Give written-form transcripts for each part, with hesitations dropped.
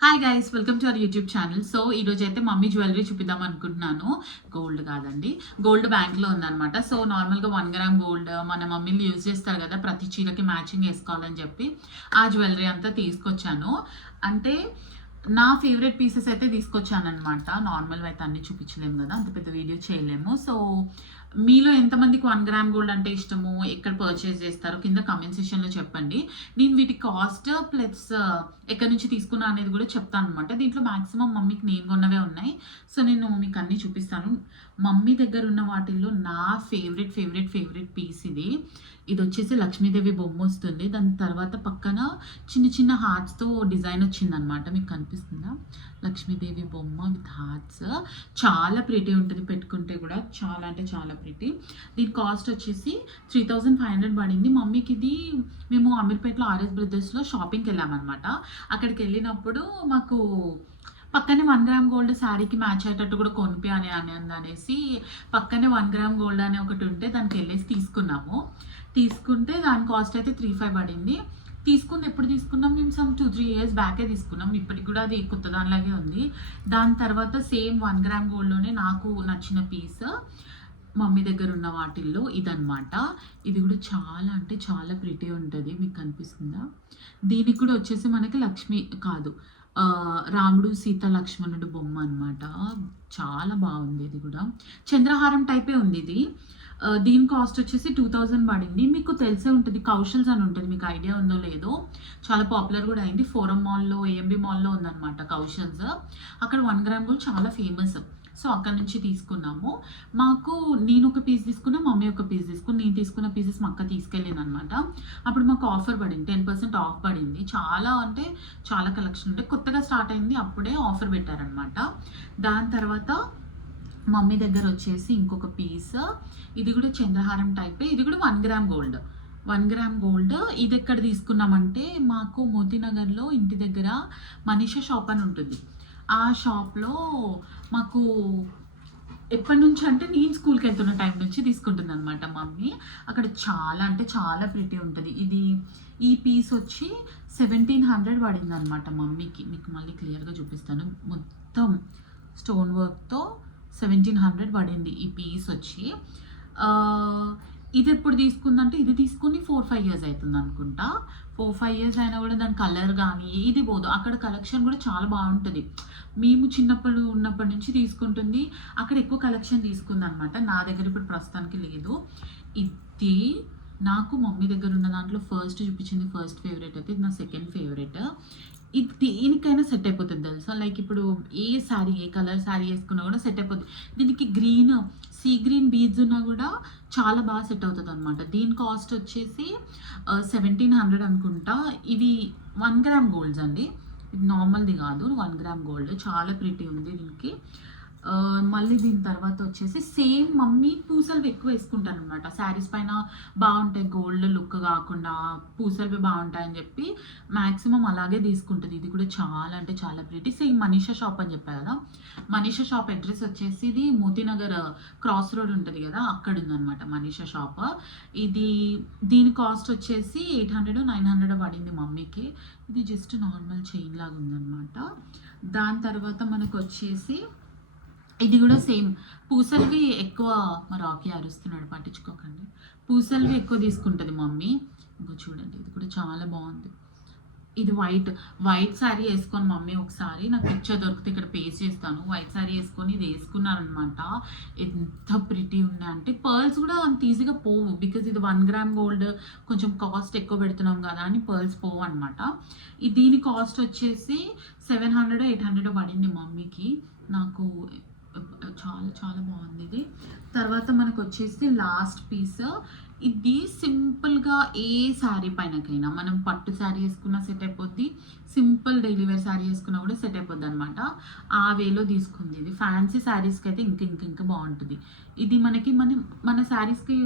Hi guys, welcome to our YouTube channel. So ఈరోజు అయితే mummy jewellery చూపిద్దాం అనుకుంటున్నాను. గోల్డ్ కాదండి, గోల్డ్ బ్యాంక్లో ఉందన్నమాట. సో నార్మల్గా 1 గ్రామ్ గోల్డ్ మన మమ్మీలు యూజ్ చేస్తారు కదా, ప్రతి చీరకి మ్యాచింగ్ వేసుకోవాలని చెప్పి ఆ జ్యువెలరీ అంతా తీసుకొచ్చాను. అంటే నా ఫేవరెట్ పీసెస్ అయితే తీసుకొచ్చాను అనమాట. నార్మల్గా అయితే అన్ని చూపించలేము కదా, అంత పెద్ద వీడియో చేయలేము. సో మీలో ఎంతమందికి 1 గ్రామ్ గోల్డ్ అంటే ఇష్టము, ఎక్కడ పర్చేస్ చేస్తారో కింద కమెంట్ సెక్షన్లో చెప్పండి. నేను వీటి కాస్ట్ ప్లస్ ఎక్కడి నుంచి తీసుకున్నా అనేది కూడా చెప్తాను అనమాట. దీంట్లో మాక్సిమం మమ్మీకి నేను కొన్నవే ఉన్నాయి. సో నేను మీకు అన్నీ చూపిస్తాను. మమ్మీ దగ్గర ఉన్న వాటిల్లో నా ఫేవరెట్ పీస్ ఇది వచ్చేసి లక్ష్మీదేవి బొమ్మ వస్తుంది. దాని తర్వాత పక్కన చిన్న చిన్న హార్ట్స్తో డిజైన్ వచ్చిందనమాట. మీకు కనిపిస్తుందా? లక్ష్మీదేవి బొమ్మ విత్ హార్ట్స్. చాలా ప్రిటీ ఉంటుంది, పెట్టుకుంటే కూడా చాలా అంటే చాలా ప్రిటీ. దీని కాస్ట్ వచ్చేసి 3500 పడింది. మమ్మీకి ఇది మేము అమీర్పేటలో ఆర్ఎస్ బ్రదర్స్లో షాపింగ్కి వెళ్ళామన్నమాట. అక్కడికి వెళ్ళినప్పుడు మాకు పక్కనే 1 గ్రామ్ గోల్డ్ శారీకి మ్యాచ్ అయ్యేటట్టు కూడా కొనిపి అనేసి పక్కనే 1 గ్రామ్ గోల్డ్ అనే ఒకటి ఉంటే దానికి వెళ్ళేసి తీసుకుంటే దాని కాస్ట్ అయితే 3500 పడింది. ఎప్పుడు తీసుకున్నాం మేము, 2-3 ఇయర్స్ బ్యాకే తీసుకున్నాం. ఇప్పటికి కూడా అది కొత్త దానిలాగే ఉంది. దాని తర్వాత సేమ్ 1 గ్రామ్ గోల్డ్లోనే నాకు నచ్చిన పీస్ మమ్మీ దగ్గర ఉన్న వాటిల్లో ఇదన్నమాట. ఇది కూడా చాలా అంటే చాలా ప్రిటీ ఉంటుంది. మీకు కనిపిస్తుందా? దీనికి కూడా వచ్చేసి మనకి లక్ష్మి కాదు, రాముడు సీత లక్ష్మణుడు బొమ్మ అనమాట. చాలా బాగుంది. ఇది కూడా చంద్రహారం టైపే ఉంది ఇది. దీని కాస్ట్ వచ్చేసి 2000 పడింది. మీకు తెలిసే ఉంటుంది, కౌశల్స్ అని ఉంటుంది, మీకు ఐడియా ఉందో లేదో. చాలా పాపులర్ కూడా అయింది. ఫోరం మాల్లో, ఏఎంబి మాల్లో ఉందన్నమాట కౌశల్స్. అక్కడ 1 గ్రామ్ గోల్డ్ చాలా ఫేమస్. సో అక్కడ నుంచి తీసుకున్నాము. నేను ఒక పీస్ తీసుకున్నా, మమ్మీ ఒక పీస్ తీసుకుని, నేను తీసుకున్న పీసెస్ మా అక్క తీసుకెళ్ళింది అనమాట. అప్పుడు మాకు ఆఫర్ పడింది, 10% ఆఫ్ పడింది. చాలా అంటే చాలా కలెక్షన్ ఉంటే కొత్తగా స్టార్ట్ అయింది, అప్పుడే ఆఫర్ పెట్టారనమాట. దాని తర్వాత మమ్మీ దగ్గర వచ్చేసి ఇంకొక పీస్, ఇది కూడా చంద్రహారం టైపే. ఇది కూడా 1 గ్రామ్ గోల్డ్. 1 gram gold. ఇది ఎక్కడ తీసుకున్నామంటే మాకు మోతీనగర్లో ఇంటి దగ్గర మనీషా షాప్ అని ఉంటుంది. ఆ షాప్లో మాకు ఎప్పటి నుంచి అంటే నేను స్కూల్కి వెళ్తున్న టైం నుంచి తీసుకుంటుంది అనమాట మమ్మీ. అక్కడ చాలా అంటే చాలా ప్రిటీ ఉంటుంది. ఈ పీస్ వచ్చి 1700 పడింది అనమాట మమ్మీకి. మీకు మళ్ళీ క్లియర్గా చూపిస్తాను. మొత్తం స్టోన్ వర్క్తో 1700 పడింది ఈ పీస్ వచ్చి. ఇది ఎప్పుడు తీసుకుందంటే ఇది తీసుకుని 4-5 ఇయర్స్ అవుతుంది అనుకుంటా. 4-5 ఇయర్స్ అయినా కూడా దాని కలర్ కానీ ఇది పోదు. అక్కడ కలెక్షన్ కూడా చాలా బాగుంటుంది. మేము ఉన్నప్పటి నుంచి తీసుకుంటుంది. అక్కడ ఎక్కువ కలెక్షన్ తీసుకుంది అనమాట. నా దగ్గర ఇప్పుడు ప్రస్తుతానికి లేదు. ఇది నాకు మమ్మీ దగ్గర ఉన్న దాంట్లో ఫస్ట్ చూపించింది ఫస్ట్ ఫేవరెట్ అయితే, ఇది నా సెకండ్ ఫేవరెట్. ఇది దేనికైనా సెట్ అయిపోతుంది తెలుసా. లైక్ ఇప్పుడు ఏ కలర్ శారీ వేసుకున్నా కూడా సెట్ అయిపోతుంది. దీనికి సీ గ్రీన్ బీడ్స్ ఉన్నా కూడా చాలా బాగా సెట్ అవుతుంది అనమాట. దీని కాస్ట్ వచ్చేసి 1700 అనుకుంటా. ఇవి 1 గ్రామ్ గోల్డ్స్ అండి, ఇది నార్మల్ది కాదు, 1 గ్రామ్ గోల్డ్. చాలా ప్రిటీ ఉంది దీనికి. మళ్ళీ దీని తర్వాత వచ్చేసి సేమ్ మమ్మీ పూసలు ఎక్కువ వేసుకుంటాను అనమాట. శారీస్ పైన బాగుంటాయి, గోల్డ్ లుక్ కాకుండా పూసలు బాగుంటాయని చెప్పి మ్యాక్సిమం అలాగే తీసుకుంటుంది. ఇది కూడా చాలా అంటే చాలా ప్రిటీ. సేమ్ మనీషా షాప్ అని చెప్పా కదా, మనీషా షాప్ అడ్రస్ వచ్చేసి ఇది మోతీనగర్ క్రాస్ రోడ్ ఉంటుంది కదా, అక్కడ ఉందన్నమాట మనీషా షాప్. దీని కాస్ట్ వచ్చేసి 800-900 పడింది మమ్మీకి. ఇది జస్ట్ నార్మల్ చైన్ లాగా ఉందన్నమాట. దాని తర్వాత మనకు వచ్చేసి ఇది కూడా సేమ్ పూసల్వి ఎక్కువ. మా రాకీ అరుస్తున్నాడు, పట్టించుకోకండి. పూసల్వి ఎక్కువ తీసుకుంటుంది మమ్మీ. ఇంకా చూడండి, ఇది కూడా చాలా బాగుంది. ఇది వైట్ శారీ వేసుకొని మమ్మీ ఒకసారి, నాకు పిక్చర్ దొరికితే ఇక్కడ పేస్ట్ చేస్తాను. వైట్ శారీ వేసుకొని ఇది వేసుకున్నారనమాట. ఎంత ప్రిటీ ఉన్నాయంటే పర్ల్స్ కూడా అంత ఈజీగా పోవు, బికాజ్ ఇది 1 గ్రామ్ గోల్డ్, కొంచెం కాస్ట్ ఎక్కువ పెడుతున్నాం కదా అని పర్ల్స్ పోవు అనమాట. దీని కాస్ట్ వచ్చేసి 700-800 పడింది మమ్మీకి. నాకు చాలా చాలా బాగుంది ఇది. తర్వాత మనకు వచ్చేసి లాస్ట్ పీస్. ఇది సింపుల్గా ఏ శారీ పైనకైనా, మనం పట్టు శారీ వేసుకున్నా సెట్ అయిపోద్ది, సింపుల్ డైలీ వేర్ శారీ వేసుకున్నా కూడా సెట్ అయిపోద్ది అనమాట. ఆ వేలో తీసుకుంది. ఇది ఫ్యాన్సీ శారీస్కి అయితే ఇంకా బాగుంటుంది. ఇది మన శారీస్కి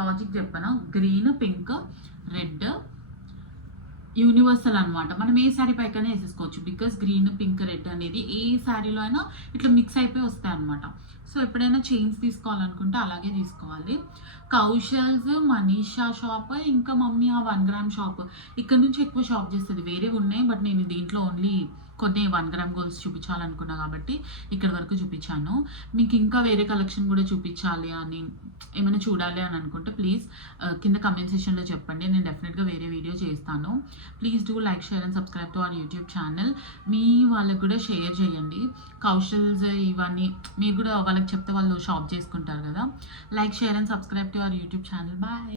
లాజిక్ చెప్పనా, గ్రీన్, పింక్, రెడ్ యూనివర్సల్ అనమాట. మనం ఏ శారీ పైకైనా వేసేసుకోవచ్చు, బికాస్ గ్రీన్, పింక్, రెడ్ అనేది ఏ శారీలో అయినా ఇట్లా మిక్స్ అయిపోయి వస్తాయి అనమాట. సో ఎప్పుడైనా చైన్స్ తీసుకోవాలనుకుంటే అలాగే తీసుకోవాలి. కౌశల్స్, మనీషా షాప్, ఇంకా మమ్మీ ఆ 1 గ్రామ్ షాప్, ఇక్కడ నుంచి ఎక్కువ షాప్ చేస్తుంది. వేరే ఉన్నాయి బట్ నేను దీంట్లో ఓన్లీ కొన్ని 1 గ్రామ్ గోల్డ్స్ చూపించాలనుకున్నా కాబట్టి ఇక్కడ వరకు చూపించాను. మీకు ఇంకా వేరే కలెక్షన్ కూడా చూపించాలి అని ఏమైనా చూడాలి అని అనుకుంటే ప్లీజ్ కింద కమెంట్ సెక్షన్లో చెప్పండి. నేను డెఫినెట్గా వేరే వీడియో చేస్తాను. Please do like, share and subscribe to our YouTube channel. మీ వాళ్ళకు కూడా షేర్ చేయండి. కౌశల్స్ ఇవన్నీ మీరు కూడా వాళ్ళకి చెప్తే వాళ్ళు షాప్ చేసుకుంటారు కదా. Like, share and subscribe to our YouTube channel. Bye.